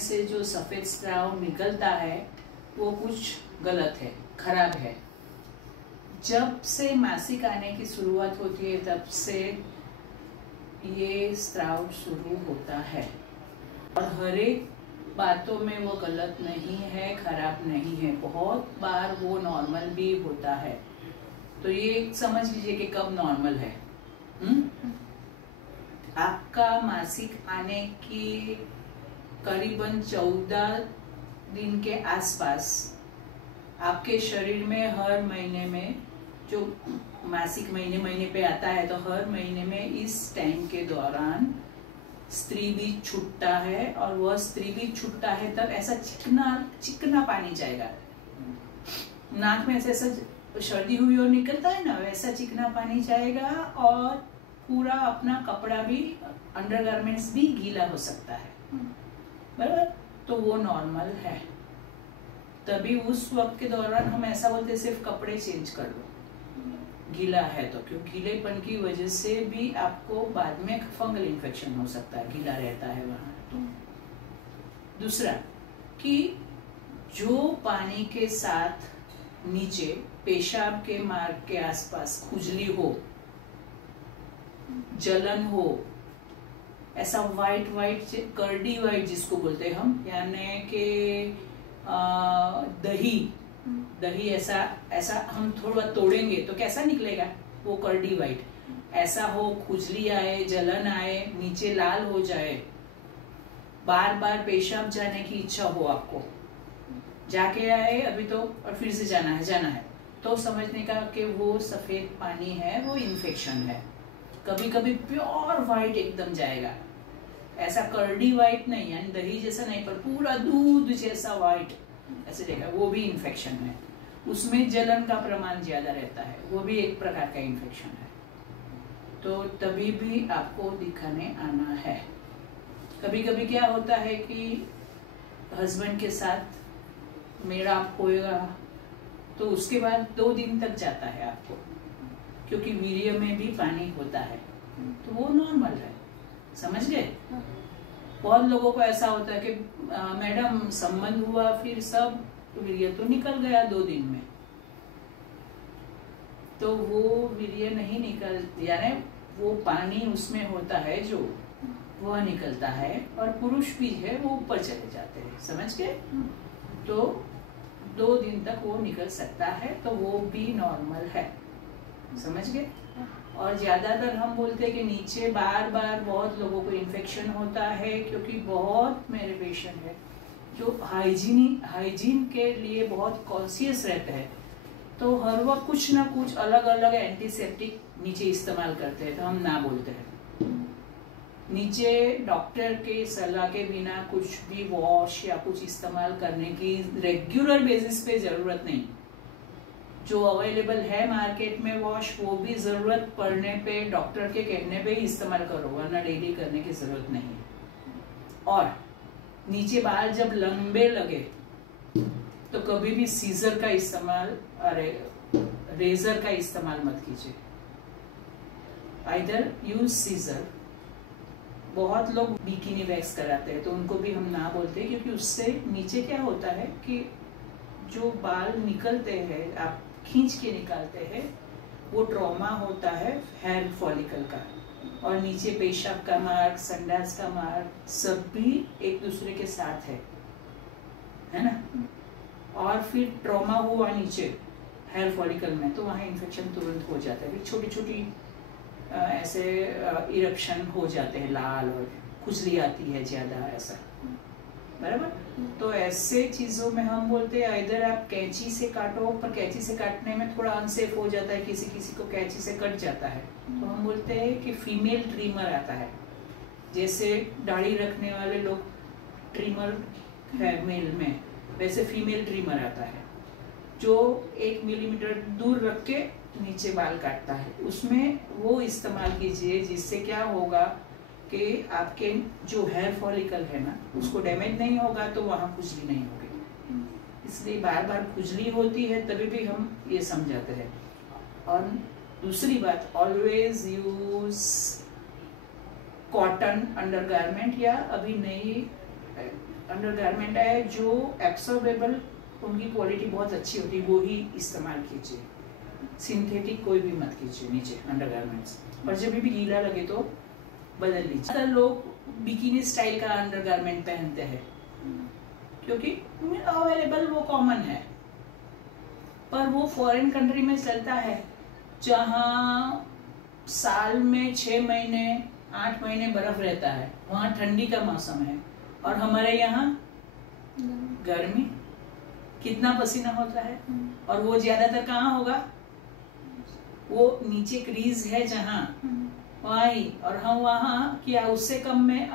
से जो सफेद स्राव निकलता है वो कुछ गलत है, खराब है। जब से मासिक आने की शुरुआत होती है तब से ये स्राव शुरू होता है, और हर एक बातों में वो गलत नहीं है, खराब नहीं है। बहुत बार वो नॉर्मल भी होता है। तो ये समझ लीजिए कि कब नॉर्मल है। आपका मासिक आने की करीबन 14 दिन के आसपास आपके शरीर में हर महीने में, जो मासिक महीने पे आता है, तो हर महीने में इस टाइम के दौरान स्त्री भी छूटता है, और वह स्त्री भी छूटता है तब ऐसा चिकना पानी जाएगा नाक में, ऐसा सर्दी हुई और निकलता है ना, वैसा चिकना पानी जाएगा, और पूरा अपना कपड़ा भी, अंडरगारमेंट्स भी गीला हो सकता है, बराबर। तो वो नॉर्मल है। तभी उस वक्त के दौरान हम ऐसा बोलते सिर्फ कपड़े चेंज कर लो, गीला है तो, क्योंकि गीलेपन की वजह से भी आपको बाद में फंगल इन्फेक्शन हो सकता है, गीला रहता है वहां। तो दूसरा कि जो पानी के साथ नीचे पेशाब के मार्ग के आसपास खुजली हो, जलन हो, ऐसा वाइट कर्डी वाइट जिसको बोलते हैं हम, यानी कि दही ऐसा हम थोड़ा तोड़ेंगे तो कैसा निकलेगा, वो कर्डी वाइट ऐसा हो, खुजली आए, जलन आए, नीचे लाल हो जाए, बार बार पेशाब जाने की इच्छा हो, आपको जाके आए अभी तो और फिर से जाना है, तो समझने का कि वो सफेद पानी है, वो इन्फेक्शन है। कभी कभी प्योर वाइट एकदम जाएगा, ऐसा कर्डी वाइट नहीं, यानी दही जैसा नहीं, पर पूरा दूध जैसा वाइट ऐसे जाएगा, वो भी इन्फेक्शन है। उसमें जलन का प्रमाण ज्यादा रहता है, वो भी एक प्रकार का इन्फेक्शन है। तो तभी भी आपको दिखाने आना है। कभी कभी क्या होता है कि हस्बैंड के साथ मेलाप होएगा तो उसके बाद 2 दिन तक जाता है आपको, क्योंकि वीर्य में भी पानी होता है, तो वो नॉर्मल है, समझ गए। बहुत लोगों को ऐसा होता है कि मैडम संबंध हुआ फिर सब वीर्य तो निकल गया 2 दिन में, तो वो वीर्य नहीं निकल, यानी वो पानी उसमें होता है जो वह निकलता है, और पुरुष भी है वो ऊपर चले जाते हैं, समझ गए। तो 2 दिन तक वो निकल सकता है, तो वो भी नॉर्मल है, समझ गए। और ज्यादातर हम बोलते हैं कि नीचे बार बार बहुत लोगों को इन्फेक्शन होता है, क्योंकि बहुत मेरे पेशेंट है जो हाइजीन के लिए बहुत कॉन्शियस रहते हैं, तो हर वक्त कुछ ना कुछ अलग अलग एंटीसेप्टिक नीचे इस्तेमाल करते हैं, तो हम ना बोलते हैं। नीचे डॉक्टर के सलाह के बिना कुछ भी वॉश या कुछ इस्तेमाल करने की रेगुलर बेसिस पे जरूरत नहीं। जो अवेलेबल है मार्केट में वॉश, वो भी जरूरत पड़ने पे डॉक्टर के कहने पे ही इस्तेमाल करो, वरना डेली करने की जरूरत नहीं। और नीचे बाल जब लंबे लगे तो कभी भी सीजर का इस्तेमाल, रेजर का इस्तेमाल मत कीजिए, आइदर यूज सीजर। बहुत लोग बिकिनी वैक्स कराते हैं, तो उनको भी हम ना बोलते हैं, क्योंकि उससे नीचे क्या होता है कि जो बाल निकलते हैं, आप खींच के निकालते हैं, वो ट्रॉमा होता है हेयर फॉलिकल का, और नीचे पेशाब का मार्ग, संडास का मार्ग सब भी एक दूसरे के साथ है ना। और फिर ट्रॉमा हुआ नीचे हेयर फॉलिकल में, तो वहाँ इन्फेक्शन तुरंत हो जाता है, छोटी छोटी ऐसे इरप्शन हो जाते हैं, लाल, और खुजली आती है ज्यादा, ऐसा, बराबर। तो ऐसे चीजों में हम बोलते हैं इधर आप कैंची से काटो, पर कैंची से काटने में थोड़ा अनसेफ हो जाता है, किसी किसी को कैंची से कट जाता है, तो हम बोलते हैं कि फीमेल ट्रिमर आता है, जैसे दाढ़ी रखने वाले लोग ट्रिमर है मेल में, वैसे फीमेल ट्रिमर आता है, जो 1 मिलीमीटर दूर रख के नीचे बाल काटता है। उसमें वो इस्तेमाल कीजिए, जिससे क्या होगा कि आपके जो हेयर फॉलिकल है ना, उसको डैमेज नहीं होगा, तो वहां खुजली नहीं होगी। इसलिए बार बार खुजली होती है, तभी भी हम ये समझाते हैं। और दूसरी बात, ऑलवेज यूज कॉटन अंडरगारमेंट, या अभी नई अंडरगारमेंट है जो एब्सॉर्बेबल, उनकी क्वालिटी बहुत अच्छी होती है, वो ही इस्तेमाल कीजिए। सिंथेटिक कोई भी मत कीजिए नीचे अंडरगारमेंट्स। और जब भी गीला लगे तो बदल लीजिए। ज्यादातर लोग बिकिनी स्टाइल का अंडरगारमेंट पहनते हैं क्योंकि अवेलेबल, वो कॉमन है। पर वो फॉरेन कंट्री में चलता है जहाँ साल में 6 महीने 8 महीने बर्फ रहता है, वहाँ ठंडी का मौसम है। और हमारे यहाँ गर्मी, कितना पसीना होता है। और वो ज्यादातर कहाँ होगा, वो नीचे क्रीज है जहाँ, वहाँ ही। और हम वहाँ क्या उससे कम में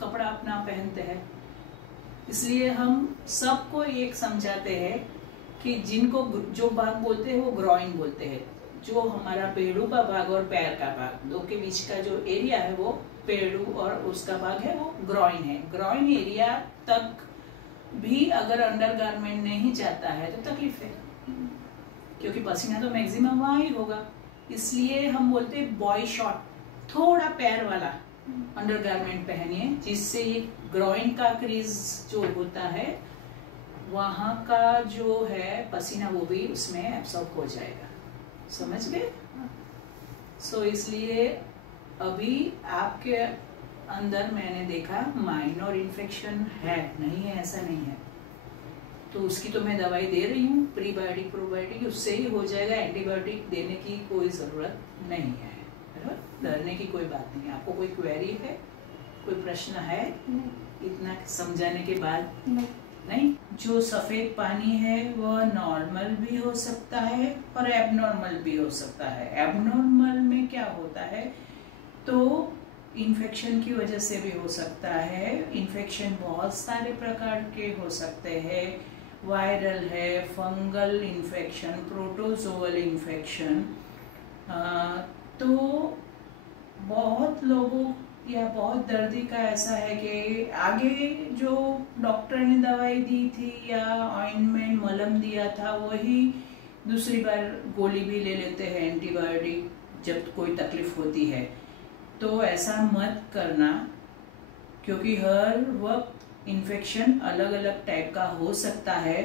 कपड़ा अपना पहनते हैं। इसलिए हम सबको एक समझाते हैं कि जिनको जो भाग बोलते हैं वो ग्रॉइन बोलते हैं, जो हमारा पेड़ू का भाग और पैर का भाग, दो के बीच का जो एरिया है वो पेड़ू और उसका भाग है वो ग्रॉइन है। ग्रॉइन एरिया तक भी अगर अंडरगारमेंट नहीं जाता है तो तकलीफ है, क्योंकि पसीना तो मैक्सिमम वहाँ ही होगा। इसलिए हम बोलते हैं बॉय शॉर्ट, थोड़ा पैर वाला अंडरगारमेंट पहनिए, जिससे ये ग्रॉइन का क्रीज जो होता है वहाँ का जो है पसीना वो भी उसमें एब्सॉर्ब हो जाएगा। समझ गए? सो इसलिए अभी आपके अंदर मैंने देखा माइनर इन्फेक्शन है, नहीं है ऐसा नहीं है, तो उसकी तो मैं दवाई दे रही हूँ, प्रीबायोटिक प्रोबायोटिक, उससे ही हो जाएगा। एंटीबायोटिक देने की कोई जरूरत नहीं है, डरने की कोई बात नहीं। आपको कोई क्वेरी है, कोई प्रश्न है? इतना समझाने के बाद नहीं। जो सफेद पानी है वह नॉर्मल भी हो सकता है और एबनॉर्मल भी हो सकता है। एबनॉर्मल में क्या होता है, तो इन्फेक्शन की वजह से भी हो सकता है। इन्फेक्शन बहुत सारे प्रकार के हो सकते हैं, वायरल है, फंगल इन्फेक्शन, प्रोटोजोअल इन्फेक्शन। तो बहुत लोगों या बहुत दर्दी का ऐसा है कि आगे जो डॉक्टर ने दवाई दी थी या ऑइंटमेंट मलहम दिया था वही दूसरी बार गोली भी ले लेते हैं एंटीबायोटिक जब कोई तकलीफ होती है। तो ऐसा मत करना, क्योंकि हर वक्त इन्फेक्शन अलग अलग टाइप का हो सकता है,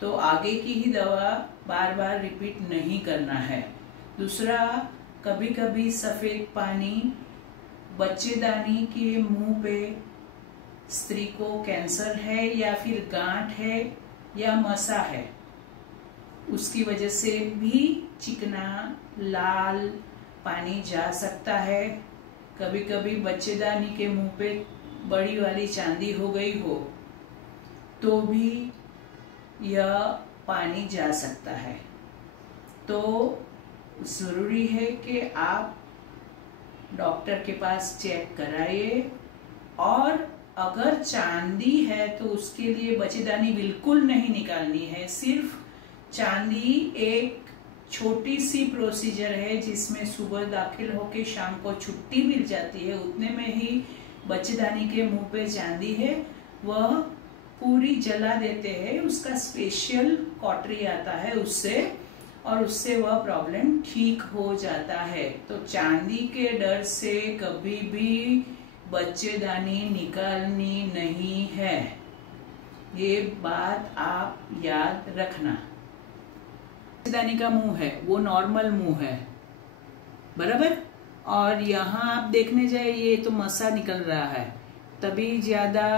तो आगे की ही दवा बार बार रिपीट नहीं करना है। दूसरा, कभी कभी सफेद पानी बच्चेदानी के मुंह पे स्त्री को कैंसर है या फिर गांठ है या मसा है, उसकी वजह से भी चिकना लाल पानी जा सकता है। कभी कभी बच्चेदानी के मुंह पे बड़ी वाली चांदी हो गई हो तो भी यह पानी जा सकता है। तो जरूरी है कि आप डॉक्टर के पास चेक कराइए। और अगर चांदी है तो उसके लिए बच्चेदानी बिल्कुल नहीं निकालनी है। सिर्फ चांदी एक छोटी सी प्रोसीजर है जिसमें सुबह दाखिल होके शाम को छुट्टी मिल जाती है, उतने में ही बच्चेदानी के मुंह पे चांदी है वह पूरी जला देते हैं। उसका स्पेशल कॉटरी आता है उससे, और उससे वह प्रॉब्लम ठीक हो जाता है। तो चांदी के डर से कभी भी बच्चेदानी निकालनी नहीं है, ये बात आप याद रखना। बच्चेदानी का मुंह है वो नॉर्मल मुंह है, बराबर। और यहाँ आप देखने जाए ये तो मसा निकल रहा है, तभी ज्यादा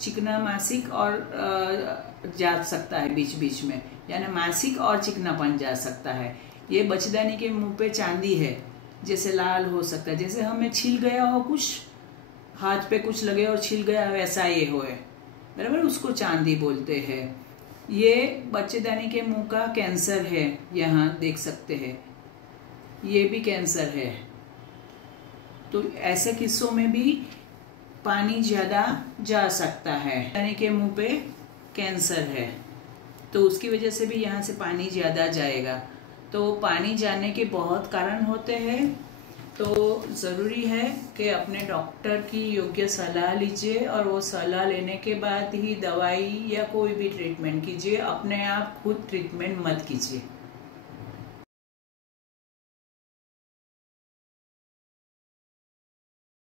चिकना मासिक और जा सकता है बीच बीच में, यानी मासिक और चिकनापन जा सकता है। ये बच्चेदानी के मुंह पे चांदी है, जैसे लाल हो सकता है, जैसे हमें छिल गया हो, कुछ हाथ पे कुछ लगे और छिल गया वैसा ये होए, बराबर, उसको चांदी बोलते हैं। ये बच्चेदानी के मुंह का कैंसर है, यहाँ देख सकते हैं ये भी कैंसर है। तो ऐसे किस्सों में भी पानी ज्यादा जा सकता है। बच्चेदानी के मुंह पे कैंसर है तो उसकी वजह से भी यहाँ से पानी ज्यादा जाएगा। तो पानी जाने के बहुत कारण होते हैं, तो जरूरी है कि अपने डॉक्टर की योग्य सलाह लीजिए और वो सलाह लेने के बाद ही दवाई या कोई भी ट्रीटमेंट कीजिए। अपने आप खुद ट्रीटमेंट मत कीजिए।